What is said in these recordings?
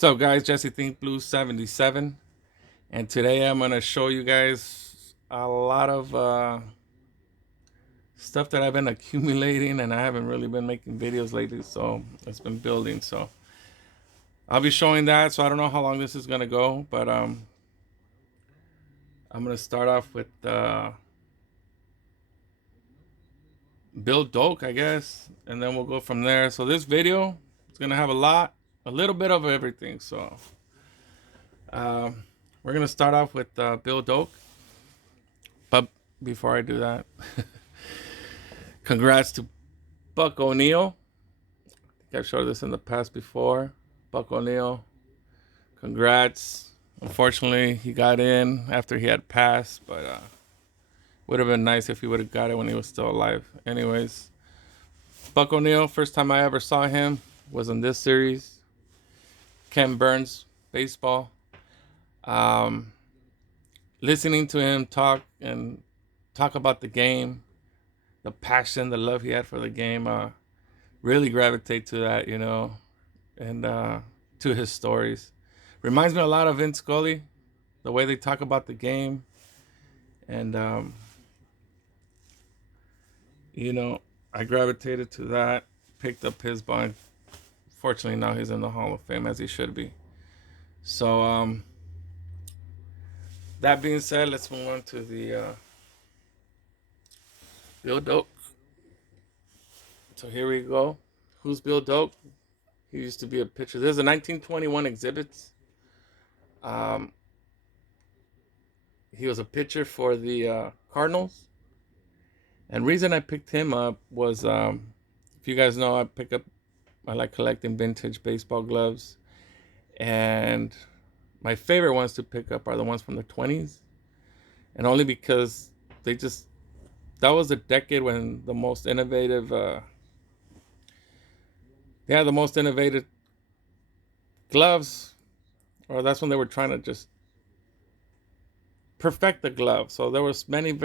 What's up, guys? Jesse Think Blue 77, and today I'm gonna show you guys a lot of stuff that I've been accumulating, and I haven't really been making videos lately, so it's been building. So I'll be showing that. So I don't know how long this is gonna go, but I'm gonna start off with Bill Doke, I guess, and then we'll go from there. So this video is gonna have a little bit of everything. So um, we're gonna start off with Bill Doke. But before I do that, congrats to Buck O'Neil. I think I've showed this in the past before. Buck O'Neil, congrats. Unfortunately, he got in after he had passed, but would have been nice if he would have got it when he was still alive. Anyways, Buck O'Neil, first time I ever saw him was in this series. Ken Burns, baseball. Um, Listening to him talk about the game, the passion, the love he had for the game, really gravitate to that, and to his stories. Reminds me a lot of Vince Scully, the way they talk about the game, and I gravitated to that. Picked up his bond. Fortunately, now he's in the Hall of Fame as he should be. So that being said, let's move on to the Bill Doke. So here we go. Who's Bill Doke? He used to be a pitcher. There's a 1921 exhibits. He was a pitcher for the Cardinals. And reason I picked him up was, if you guys know, I like collecting vintage baseball gloves. And my favorite ones to pick up are the ones from the 20s. And only because that was the decade when the most innovative, the most innovative gloves, or that's when they were trying to just perfect the glove. So there was many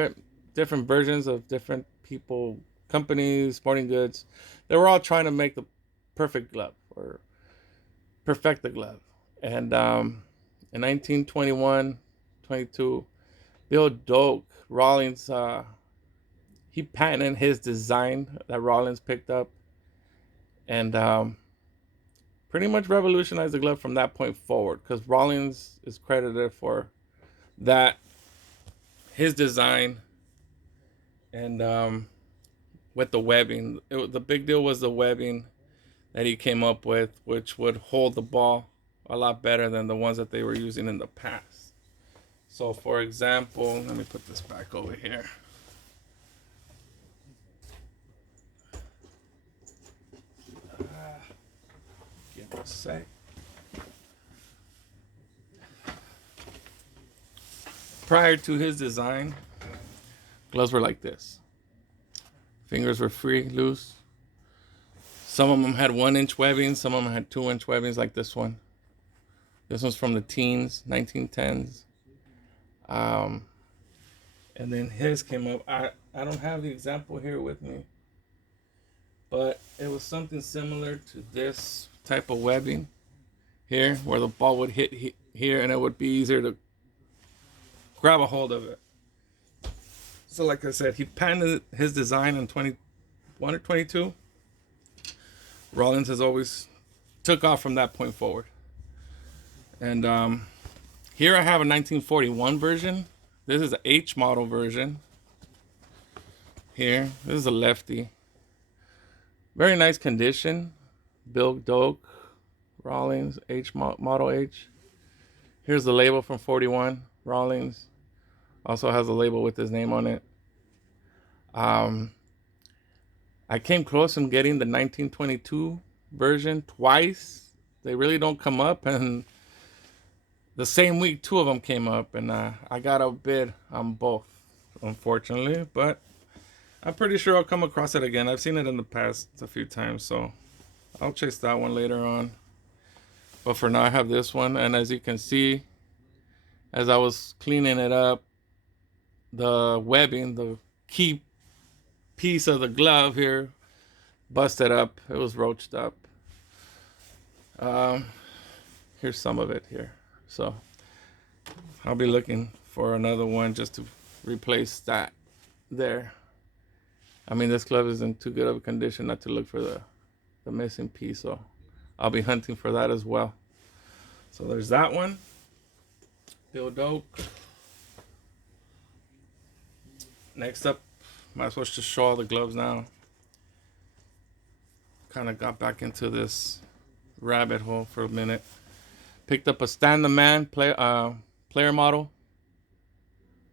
different versions of different people, companies, sporting goods. They were all trying to make the perfect glove or perfect the glove. And in 1921, 22, Bill Doke, Rawlings, he patented his design that Rawlings picked up, and pretty much revolutionized the glove from that point forward, because Rawlings is credited for that, his design, and with the webbing. The big deal was the webbing that he came up with, which would hold the ball a lot better than the ones that they were using in the past. So, for example, let me put this back over here. Give me a sec. Prior to his design, gloves were like this. Fingers were free, loose. Some of them had 1-inch webbing, some of them had 2-inch webbings, like this one. This one's from the teens, 1910s. And then his came up. I don't have the example here with me, but it was something similar to this type of webbing here, where the ball would hit here and it would be easier to grab a hold of it. So like I said, he patented his design in 21 or 22. Rawlings has always took off from that point forward. And here I have a 1941 version. This is an H model version. Here, this is a lefty. Very nice condition. Bill Doke, Rawlings, Model H. Here's the label from 41. Rawlings also has a label with his name on it. I came close in getting the 1922 version twice. They really don't come up, and the same week, two of them came up, and I got a bid on both, unfortunately. But I'm pretty sure I'll come across it again. I've seen it in the past a few times, so I'll chase that one later on. But for now, I have this one, and as you can see, as I was cleaning it up, the webbing, the key piece of the glove here, busted up. It was roached up. Here here's some of it here. So I'll be looking for another one just to replace that there. I mean, this glove is in too good of a condition not to look for the missing piece, so I'll be hunting for that as well. So there's that one. Bill Doke. Next up, might as well just show all the gloves now. Kind of got back into this rabbit hole for a minute. Picked up a Stand the Man player model.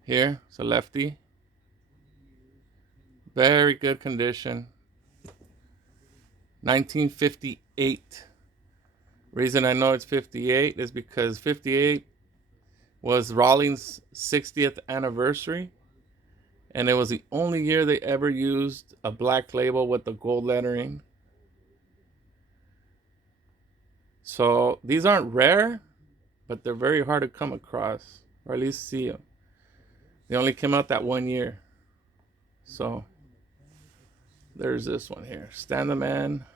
Here, it's a lefty. Very good condition. 1958. Reason I know it's 58 is because 58 was Rawlings' 60th anniversary, and it was the only year they ever used a black label with the gold lettering. So these aren't rare, but they're very hard to come across, or at least see them. They only came out that one year. So there's this one here. Stand the Man.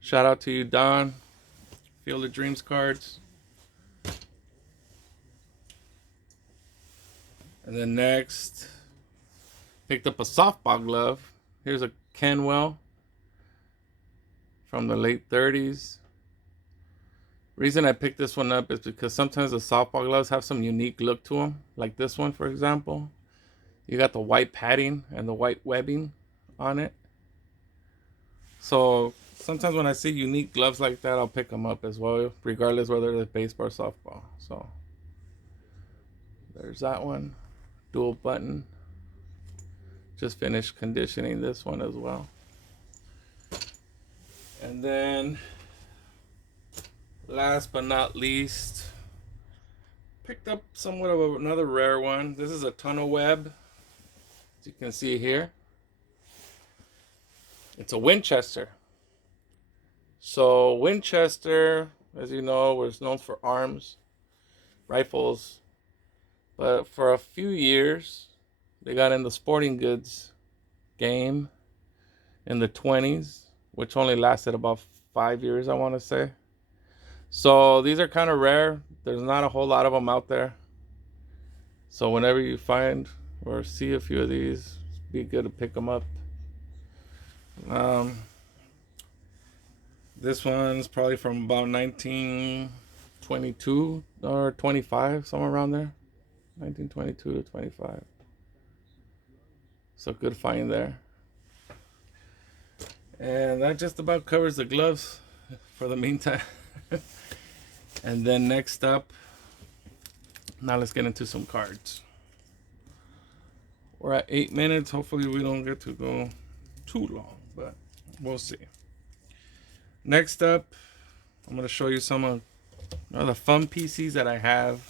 Shout out to you, Don. Field of Dreams cards. And then next, picked up a softball glove. Here's a Kenwell from the late 30s. Reason I picked this one up is because sometimes the softball gloves have some unique look to them. Like this one, for example. You got the white padding and the white webbing on it. So sometimes when I see unique gloves like that, I'll pick them up as well, regardless whether they're baseball or softball. So there's that one. Dual button. Just finished conditioning this one as well. And then last but not least, picked up somewhat of another rare one. This is a tunnel web, as you can see here. It's a Winchester. So Winchester, as you know, was known for arms, rifles. But for a few years, they got in the sporting goods game in the 20s, which only lasted about 5 years, I want to say. So these are kind of rare. There's not a whole lot of them out there. So whenever you find or see a few of these, be good to pick them up. This one's probably from about 1922 or 25, somewhere around there. 1922 to 25. So good find there. And that just about covers the gloves for the meantime. And then next up, now let's get into some cards. We're at 8 minutes. Hopefully we don't get to go too long, but we'll see. Next up, I'm going to show you some of the fun PCs that I have.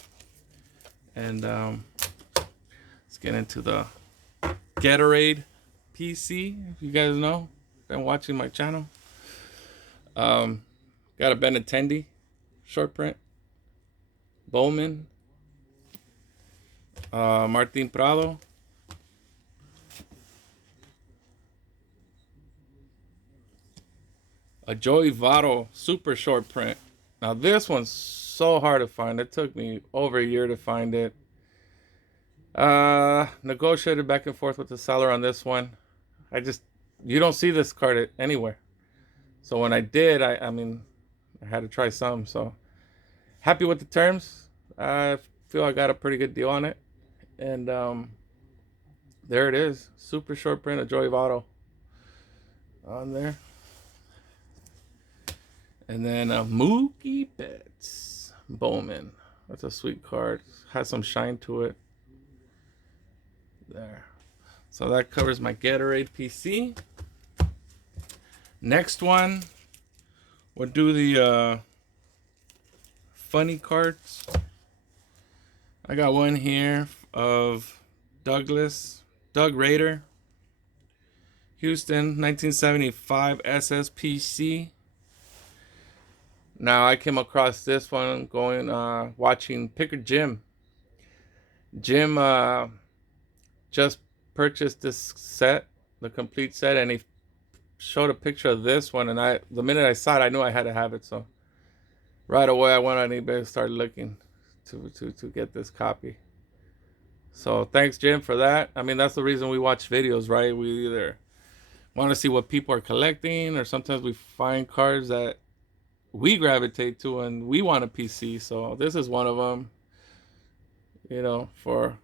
And let's get into the Gatorade PC, if you guys know. Been watching my channel. Got a Benintendi short print. Bowman. Martin Prado. A Joey Votto super short print. Now this one's so hard to find. It took me over a year to find it. Negotiated back and forth with the seller on this one. You don't see this card anywhere. So when I did, I had to try some. So happy with the terms. I feel I got a pretty good deal on it. And there it is. Super short print of Joey Votto on there. And then Mookie Betts Bowman. That's a sweet card. Has some shine to it. There. So that covers my Gatorade PC. Next one, we'll do the funny cards. I got one here of Doug Rader, Houston, 1975 SSPC. Now I came across this one watching Picker Jim. Jim just purchased this set, the complete set, and he showed a picture of this one, and the minute I saw it, I knew I had to have it. So right away I went on eBay and started looking to get this copy. So thanks, Jim, for that. I mean, that's the reason we watch videos, right? We either want to see what people are collecting, or sometimes we find cards that we gravitate to and we want a PC. So this is one of them, for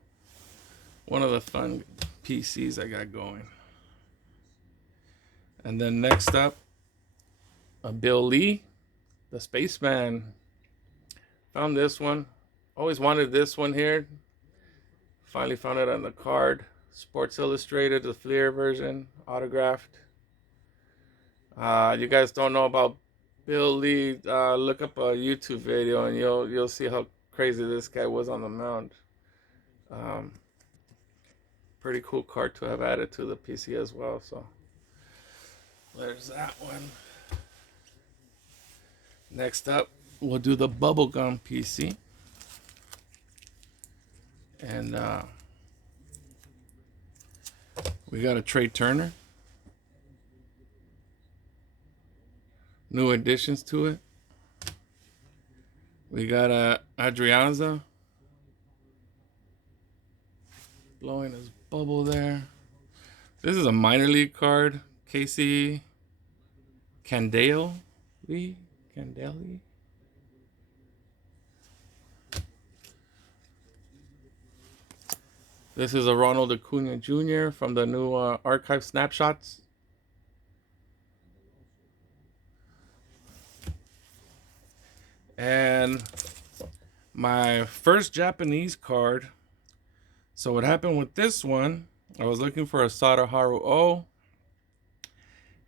one of the fun PCs I got going. And then next up, a Bill Lee, the Spaceman. Found this one. Always wanted this one here. Finally found it on the card. Sports Illustrated, the Fleer version, autographed. You guys don't know about Bill Lee? Look up a YouTube video and you'll see how crazy this guy was on the mound. Pretty cool card to have added to the PC as well. So there's that one. Next up, we'll do the Bubblegum PC. And we got a Trey Turner. New additions to it. We got a Adrianza. Blowing his bubble there. This is a minor league card. Casey Candale. Candale. This is a Ronald Acuna Jr. from the new archive snapshots. And my first Japanese card. So what happened with this one, I was looking for a Sadaharu O.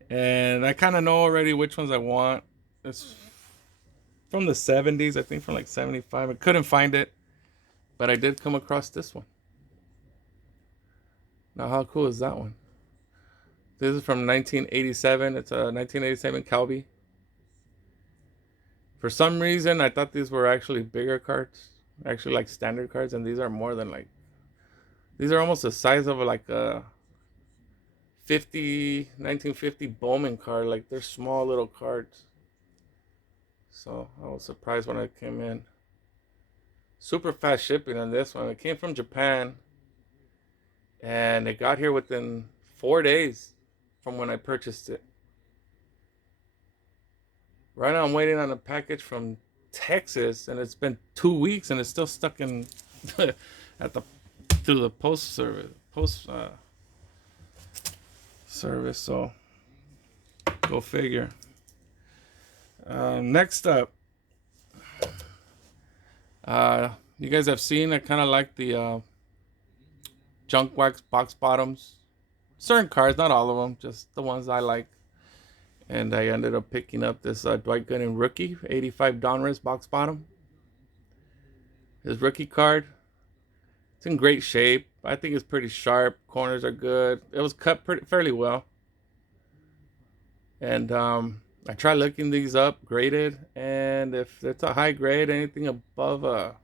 And I kind of know already which ones I want. It's from the 70s, I think from like 75. I couldn't find it, but I did come across this one. Now, how cool is that one? This is from 1987. It's a 1987 Calbee. For some reason, I thought these were actually bigger cards, actually like standard cards, and these are more than like, these are almost the size of like a 1950 Bowman card. Like they're small little cards. So I was surprised when it came in. Super fast shipping on this one. It came from Japan, and it got here within 4 days from when I purchased it. Right now I'm waiting on a package from Texas, and it's been 2 weeks and it's still stuck in through the post service. So go figure. Next up, you guys have seen, I kind of like the junk wax box bottoms. Certain cards, not all of them, just the ones I like. And I ended up picking up this Dwight Gooden rookie, 85 Donruss box bottom. His rookie card. It's in great shape. I think it's pretty sharp. Corners are good. It was cut fairly well. And I tried looking these up, graded. And if it's a high grade, anything above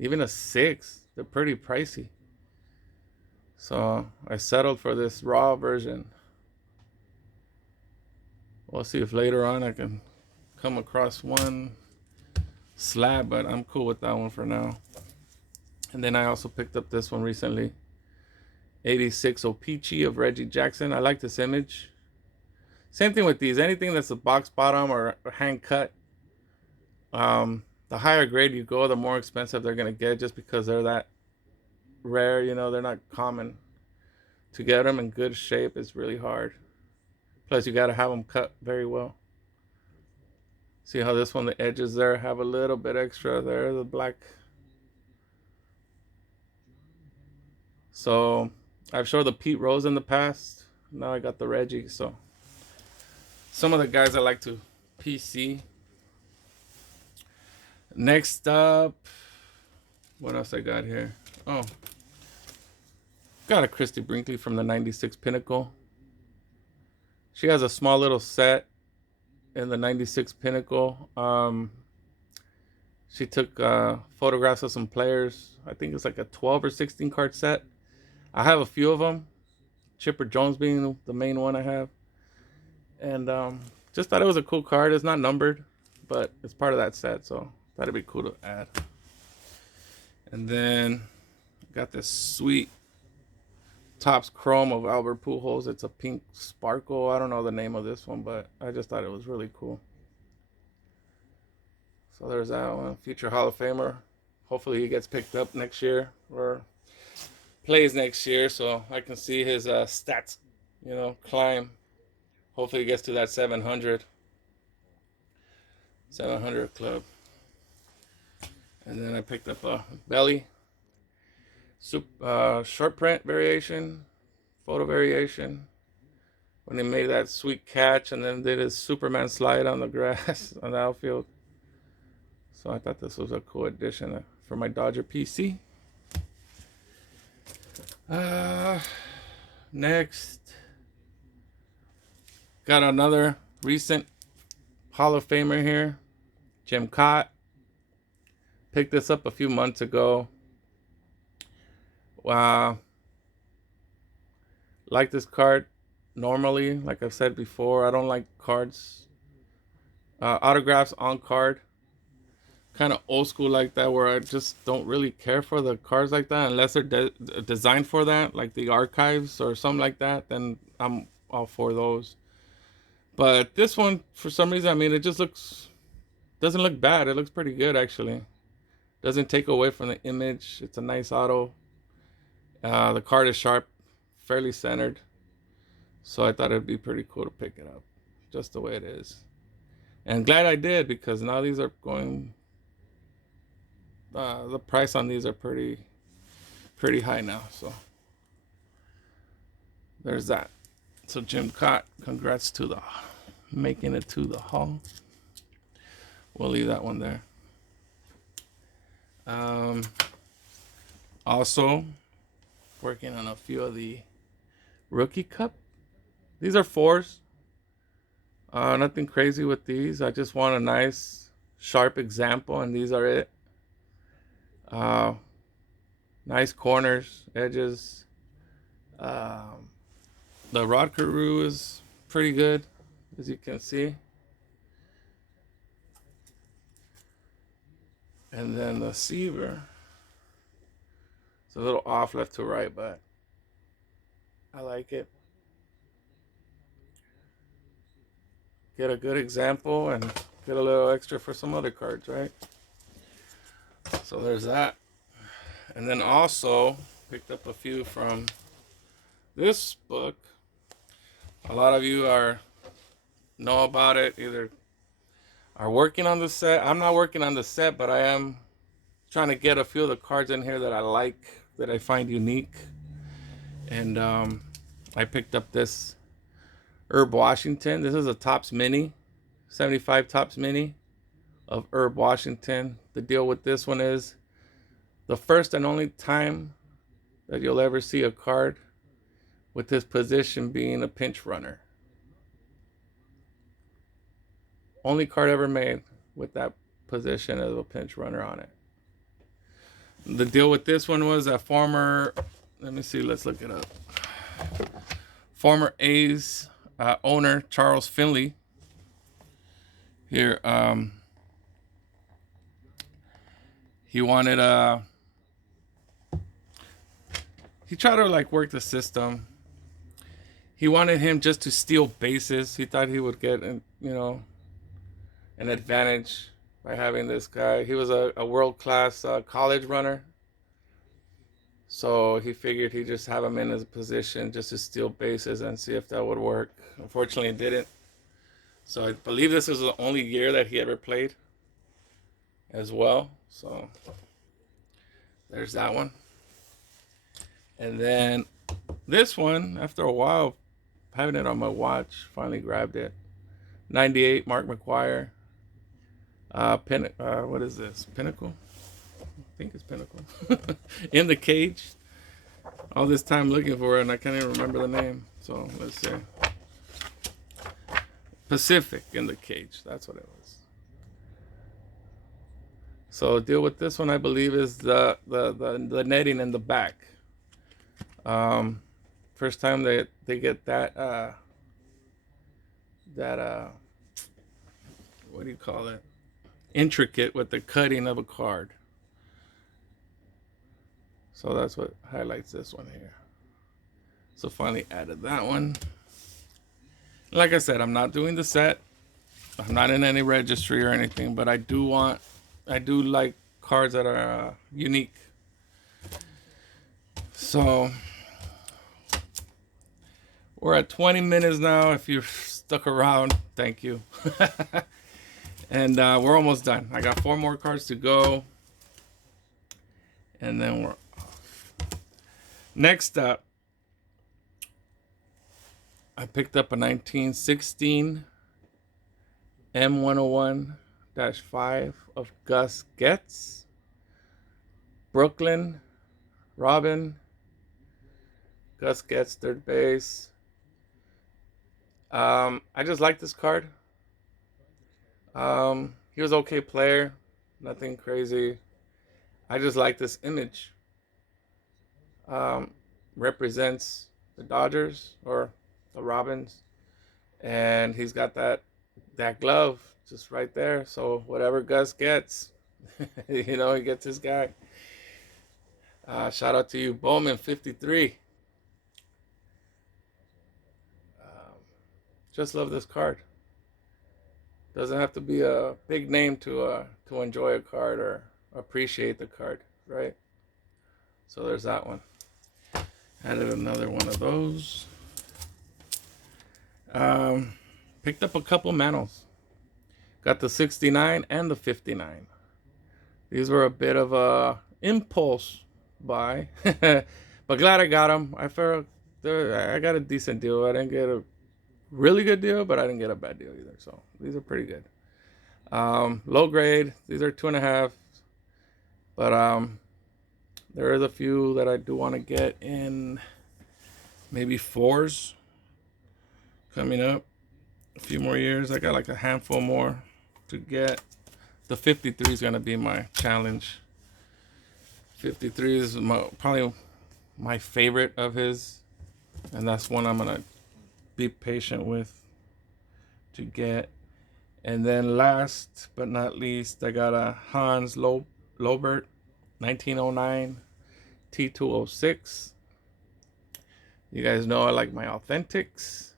even a 6, they're pretty pricey. So I settled for this raw version. We'll see if later on I can come across one slab, but I'm cool with that one for now. And then I also picked up this one recently. 86 O-Pee-Chee of Reggie Jackson. I like this image. Same thing with these. Anything that's a box bottom or hand cut. The higher grade you go, the more expensive they're going to get, just because they're that rare. They're not common. To get them in good shape is really hard. Plus, you got to have them cut very well. See how this one, the edges there have a little bit extra there, the black. So, I've showed the Pete Rose in the past. Now I got the Reggie. So, some of the guys I like to PC. Next up, what else I got here? Oh, got a Christy Brinkley from the 96 Pinnacle. She has a small little set in the 96 Pinnacle. She took photographs of some players. I think it's like a 12 or 16 card set. I have a few of them. Chipper Jones being the main one I have. And just thought it was a cool card. It's not numbered, but it's part of that set, so that'd be cool to add. And then got this sweet Topps Chrome of Albert Pujols. It's a pink sparkle. I don't know the name of this one, but I just thought it was really cool. So there's that one. Future Hall of Famer. Hopefully he gets picked up next year or plays next year, so I can see his stats, climb. Hopefully he gets to that 700 club. And then I picked up a Belly short print variation, photo variation, when he made that sweet catch and then did his Superman slide on the grass on the outfield. So I thought this was a cool addition for my Dodger PC. Next, got another recent Hall of Famer here, Jim Cott. Picked this up a few months ago. Wow. Like this card normally, like I've said before, I don't like cards, autographs on card. Kind of old school like that, where I just don't really care for the cards like that unless they're designed for that, like the archives or something like that. Then I'm all for those. But this one, for some reason, I mean, it just doesn't look bad. It looks pretty good actually. Doesn't take away from the image. It's a nice auto. The card is sharp, fairly centered. So I thought it'd be pretty cool to pick it up, just the way it is. And glad I did, because now these are going. The price on these are pretty high now. So there's that. So Jim Cott, congrats to making it to the hall. We'll leave that one there. Also working on a few of the Rookie Cup. These are 4s. Nothing crazy with these. I just want a nice sharp example, and these are it. Nice corners, edges. The Rod Carew is pretty good, as you can see. And then the Seaver, it's a little off left to right, but I like it. Get a good example and get a little extra for some other cards, right? So there's that. And then also picked up a few from this book. A lot of you know about it, either are working on the set. I'm not working on the set, but I am trying to get a few of the cards in here that I like, that I find unique. And I picked up this Herb Washington. This is a Topps Mini, 75 Topps Mini of Herb Washington. The deal with this one is the first and only time that you'll ever see a card with this position being a pinch runner. Only card ever made with that position as a pinch runner on it. The deal with this one was a former, let me see, let's look it up. Former A's owner, Charles Finley. Here, he wanted, he tried to like work the system. He wanted him just to steal bases. He thought he would get, an advantage by having this guy. He was a world-class college runner. So he figured he'd just have him in his position just to steal bases and see if that would work. Unfortunately, it didn't. So I believe this is the only year that he ever played as well. So there's that one. And then this one, after a while, having it on my watch, finally grabbed it. 98 Mark McGuire. What is this? Pinnacle? I think it's Pinnacle. In the Cage. All this time looking for it, and I can't even remember the name. So let's see. Pacific in the Cage. That's what it was. So deal with this one, I believe, is the netting in the back. First time they get that what do you call it? intricate with the cutting of a card. So that's what highlights this one here. So finally added that one. Like I said, I'm not doing the set. I'm not in any registry or anything, but I do like cards that are unique. So we're at 20 minutes now. If you're stuck around, thank you. And we're almost done. I got 4 more cards to go. And then we're off. Next up, I picked up a 1916 M101-5 of Gus Getz. Brooklyn, Robin. Gus Getz, third base. I just like this card. He was an okay player. Nothing crazy. I just like this image. Represents the Dodgers or the Robins. And he's got that glove just right there. So whatever Gus gets, he gets his guy. Shout out to you, Bowman 53. Just love this card. Doesn't have to be a big name to enjoy a card or appreciate the card, right? So there's that one. Added another one of those. Picked up a couple manos. Got the 69 and the 59. These were a bit of a impulse buy, but glad I got them. I felt I got a decent deal. I didn't get a really good deal, but I didn't get a bad deal either. So these are pretty good. Low grade. These are 2.5. But there is a few that I do want to get in maybe 4s coming up. A few more years. I got like a handful more to get. The 53 is gonna be my challenge. 53 is probably my favorite of his, and that's one I'm gonna be patient with to get. And then last but not least, I got a Hans Lobert 1909 T206. You guys know I like my authentics.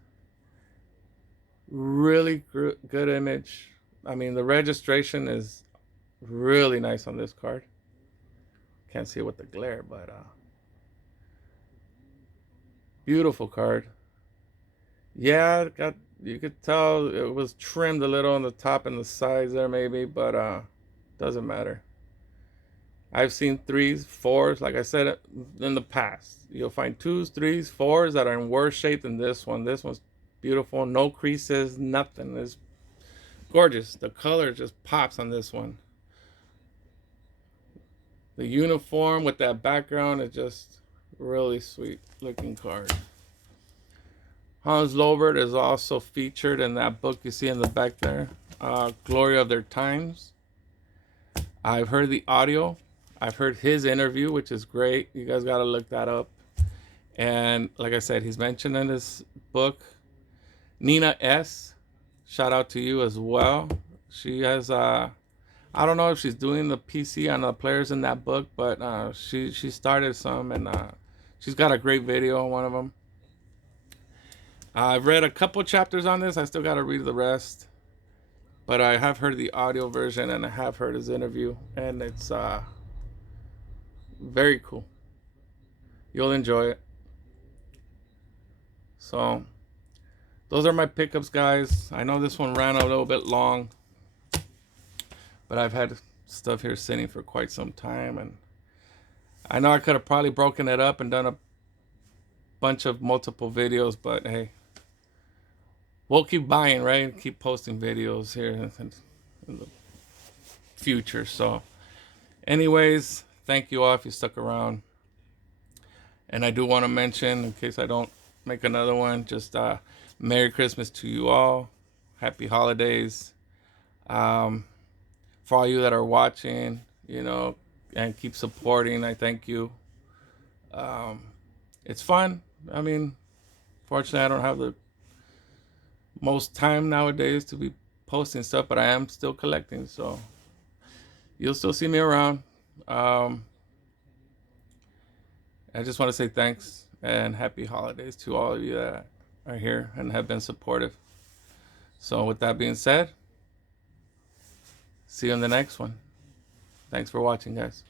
Really good image. I mean, the registration is really nice on this card. Can't see it with the glare, but beautiful card. Yeah, you could tell it was trimmed a little on the top and the sides there maybe, but doesn't matter. I've seen 3s, 4s, like I said in the past. You'll find 2s, 3s, 4s that are in worse shape than this one. This one's beautiful, no creases, nothing. It's gorgeous. The color just pops on this one. The uniform with that background is just really sweet looking card. Hans Lobert is also featured in that book you see in the back there, Glory of Their Times. I've heard the audio. I've heard his interview, which is great. You guys got to look that up. And like I said, he's mentioned in this book. Nina S., shout out to you as well. She has, I don't know if she's doing the PC on the players in that book, but she started some, and she's got a great video on one of them. I've read a couple chapters on this. I still got to read the rest. But I have heard the audio version, and I have heard his interview, and it's very cool. You'll enjoy it. So those are my pickups, guys. I know this one ran a little bit long, but I've had stuff here sitting for quite some time, and I know I could have probably broken it up and done a bunch of multiple videos, but hey, we'll keep buying, right? Keep posting videos here in the future. So anyways, thank you all if you stuck around. And I do want to mention, in case I don't make another one, just Merry Christmas to you all. Happy holidays. For all you that are watching, and keep supporting, I thank you. It's fun. I mean, fortunately, I don't have the most time nowadays to be posting stuff, but I am still collecting. So you'll still see me around. Um, I just want to say thanks and happy holidays to all of you that are here and have been supportive. So, with that being said, see you in the next one. Thanks for watching, guys.